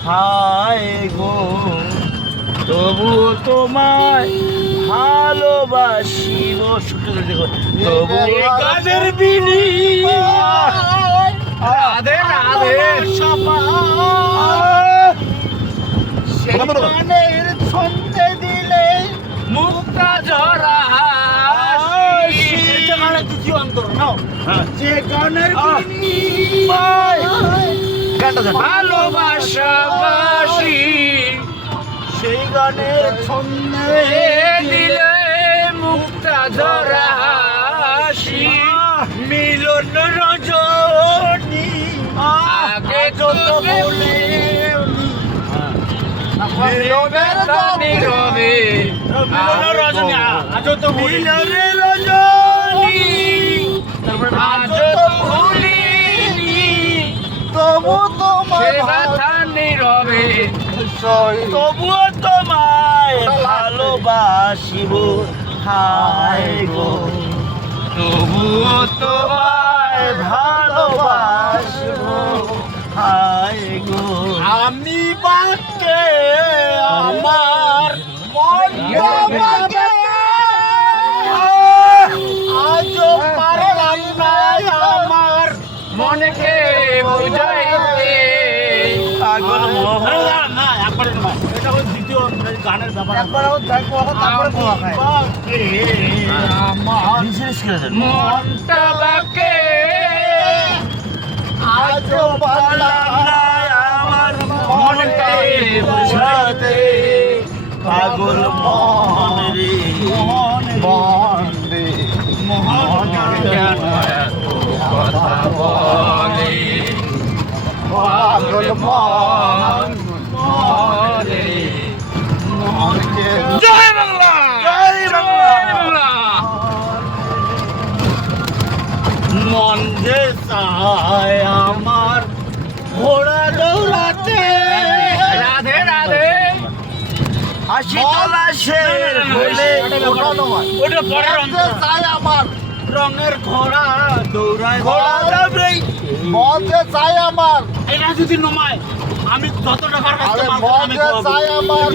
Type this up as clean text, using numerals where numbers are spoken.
হায় গো তবু তোমায় ভালোবাসিব দেখো তবু কাজের বিনিময় রাধে রাধে গানের ছন্দে দিলে মুক্তা ঝরা দ্বিতীয় অন্তর নাও যে গানের ভালোবাসাবাসি সেই গানের ছন্দে দিলে মুক্তা ঝরা মিলন রজনী আগে যত বলে মিলনের নীরবে মিলন রজনী আজ তো মিলনের রজনী আজ তো ভুলিনি তবু তোমার ব্যথা নীরবে তবুও তোমায় ভালোবাসিব হায় গো তবুও তোমায় ভালোবাসিব হায় গো আমি বাক্যে আমার আজও পারলাম না আমার মনকে বুঝাইতে পাগল মোহন না একবারে না এটা হচ্ছে দ্বিতীয় গানের ব্যাপার একবার দেখো তারপরে আমার বিশেষ করে মনটা বাকে আজও পারলাম না আমার মনকে বুঝাতে পাগল মোহন রে মোহন রে মোহন কেন কথা বলে পাগল মোহন মোহন রে মোহনকে জয় বাংলা জয় বাংলা মন যে চায় আমার ঘোড়া দৌড়াতে রাধে রাধে হাসি তলাশের বলে ওটা পরের অন্তর চাই আমার রঙের ঘোড়া দৌড়ায় ঘোড়া দৌড়াই মন যে চাই আমার এটা যদি নমায় আমি যত টাকার কাছে চাই আমার